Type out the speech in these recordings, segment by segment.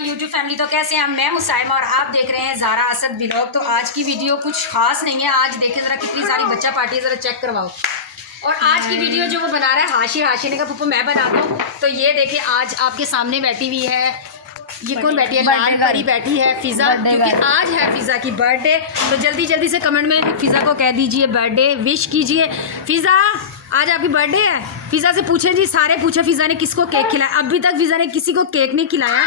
YouTube family. तो कैसे हैं? मैं मुसाइमा और आप देख रहे हैं ज़ारा असद व्लॉग। तो आज की वीडियो कुछ खास नहीं है। आज देखें ज़रा कितनी सारी बच्चा पार्टी है, ज़रा चेक करवाओ। और आज की वीडियो जो वो बना रहा है हाशी ने कहा पप्पू मैं बनाता हूँ। तो ये देखिए आज आपके सामने बैठी हुई है, ये कौन बैठी है? लाल परी बैठी है फिज़ा, क्योंकि आज है फिज़ा की बर्थडे। तो जल्दी जल्दी से कमेंट में फिज़ा को कह दीजिए बर्थडे विश कीजिए। फिज़ा आज आपकी बर्थडे है। फिज़ा से पूछे जी, सारे पूछे फिज़ा ने किसको केक खिलाया। अभी तक फिज़ा ने किसी को केक नहीं खिलाया।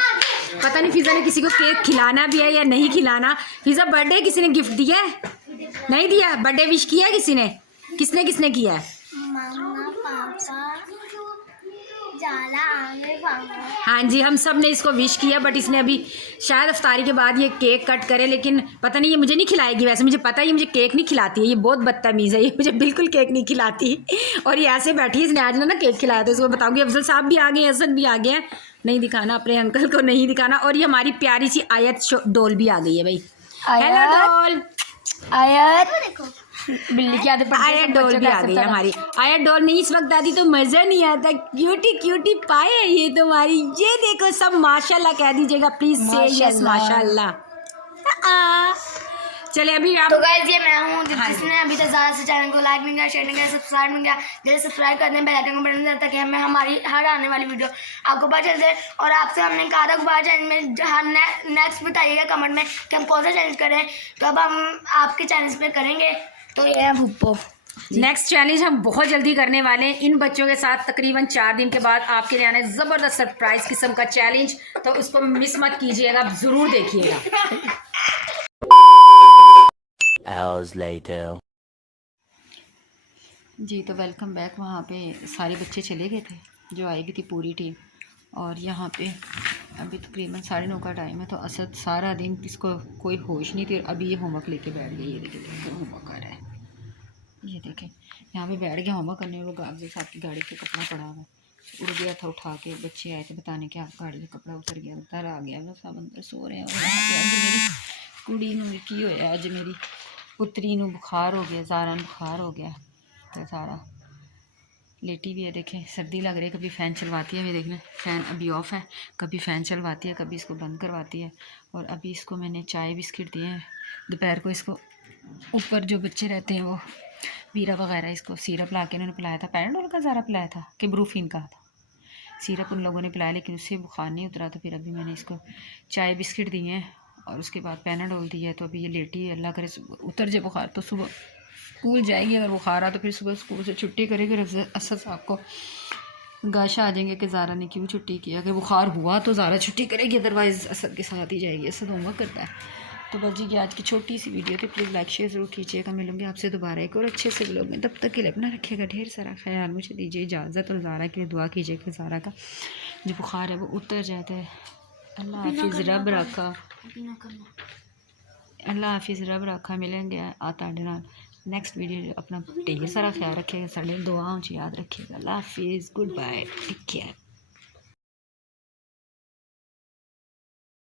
पता नहीं फिज़ा ने किसी को केक खिलाना भी है या नहीं खिलाना। फिज़ा बर्थडे किसी ने गिफ्ट दिया है? नहीं दिया। बर्थडे विश किया किसी ने? किसने किसने किया है? मामा, पापा, जाला, आगे, पापा। हाँ जी, हम सब ने इसको विश किया, बट इसने अभी शायद अफ्तारी के बाद ये केक कट करे, लेकिन पता नहीं ये मुझे नहीं खिलाएगी। वैसे मुझे पता है ये मुझे केक नहीं खिलाती है, ये बहुत बदतमीज़ है, ये मुझे बिल्कुल केक नहीं खिलाती। और ये ऐसे बैठी है, इसने आज ना केक खिलाया, तो इसको बताऊंगी। अफजल साहब भी आ गए, हसन भी आ गए हैं। नहीं दिखाना अपने अंकल को, नहीं दिखाना। और ये हमारी प्यारी सी आयत डोल भी आ गई है भाई। हेलो डोल। आयत देखो बिल्ली की आदत पड़ती है। आयत डोल भी आ गई है हमारी। आयत डोल नहीं इस वक्त आती तो मज़ा नहीं आता। क्यूटी क्यूटी पाए है ये तुम्हारी। ये देखो सब माशाल्लाह कह दीजिएगा प्लीज से यस माशाल्लाह। चले अभी आप तो गाइस ये मैं हूँ जिसने अभी तक ज़्यादा से चैनल को लाइक नहीं किया, शेयर नहीं किया, सब्सक्राइब नहीं किया। जैसे सब्सक्राइब कर दें, बेल आइकन को बटन दें ताकि हमें हमारी हर आने वाली वीडियो आपको पता चल जाए। और आपसे हमने कहा था बार चैनल में नेक्स्ट बताइएगा कमेंट में कि हम कौन सा चैलेंज करें, तो अब हम आपके चैनल पे करेंगे। तो ये है भुप्पो। नेक्स्ट चैलेंज हम बहुत जल्दी करने वाले हैं इन बच्चों के साथ। तकरीबन 4 दिन के बाद आपके लिए आना है ज़बरदस्त सरप्राइज किस्म का चैलेंज। तो उसको मिस मत कीजिएगा, आप ज़रूर देखिएगा। Hours later. जी तो वेलकम बैक। वहाँ पे सारे बच्चे चले गए थे, जो आई भी थी पूरी टीम। और यहाँ पे अभी तकरीबन 9:30 का टाइम है। तो असद सारा दिन इसको कोई होश नहीं थी, अभी ये होमवर्क लेके बैठ गई। ये देखिए होमवर्क कर रहा है, ये देखें यहाँ पे बैठ गया होमवर्क करने। वो गाजी साहब की गाड़ी पे कपड़ा पड़ा हुआ उड़ गया था, उठा के बच्चे आए थे बताने कि आप गाड़ी का कपड़ा उतर गया, उतर आ गया। वो सब अंदर सो रहे हैं। और यहाँ पे अज मेरी कुड़ी नूं की होया, अज मेरी पुत्री नूं बुखार हो गया, ज़ारा नूं बुखार हो गया। तो ज़ारा लेटी भी है, देखें सर्दी लग रही है। कभी फ़ैन चलवाती है, अभी देखना फ़ैन अभी ऑफ़ है, कभी फ़ैन चलवाती है, कभी इसको बंद करवाती है। और अभी इसको मैंने चाय बिस्किट दिए हैं। दोपहर को इसको ऊपर जो बच्चे रहते हैं वो वीरा वगैरह इसको सिरप ला के उन्होंने पिलाया था। पैराडोल का ज़ारा पिलाया था कि ब्रूफिन का था सिरप उन लोगों ने पिलाया, लेकिन उससे बुखार नहीं उतरा। तो फिर अभी मैंने इसको चाय बिस्किट दिए हैं और उसके बाद पैनाडोल दिया है। तो अभी ये लेटी है, अल्लाह करे उतर जाए बुखार तो सुबह स्कूल जाएगी। अगर बुखार आ तो फिर सुबह स्कूल से छुट्टी करेगी। असद साहब को गाशा आ जाएंगे कि ज़ारा ने क्यों छुट्टी की। अगर बुखार हुआ तो ज़ारा छुट्टी करेगी, अदरवाइज़ असद के साथ ही जाएगी। असद होमवर्क करता है। तो बस जी आज की छोटी सी वीडियो थी, प्लीज़ लाइक शेयर ज़रूर कीजिएगा। मिलूंगी आपसे दोबारा एक और अच्छे से व्लॉग में। तब तक के लिए अपना रखिएगा ढेर सारा ख्याल। मुझे दीजिए इजाज़त और ज़ारा के लिए दुआ कीजिएगा, ज़ारा का जो बुखार है वो उतर जाता है। अल्लाह हाफिज़ रब रखा, अल्लाह हाफिज़ रब रखा। मिलेंगे आता नाल नेक्स्ट वीडियो। अपना ढेर सारा ख्याल रखिएगा, साढ़े दुआओं याद रखिएगा। अल्लाह हाफिज़, गुड बाय, टेक केयर।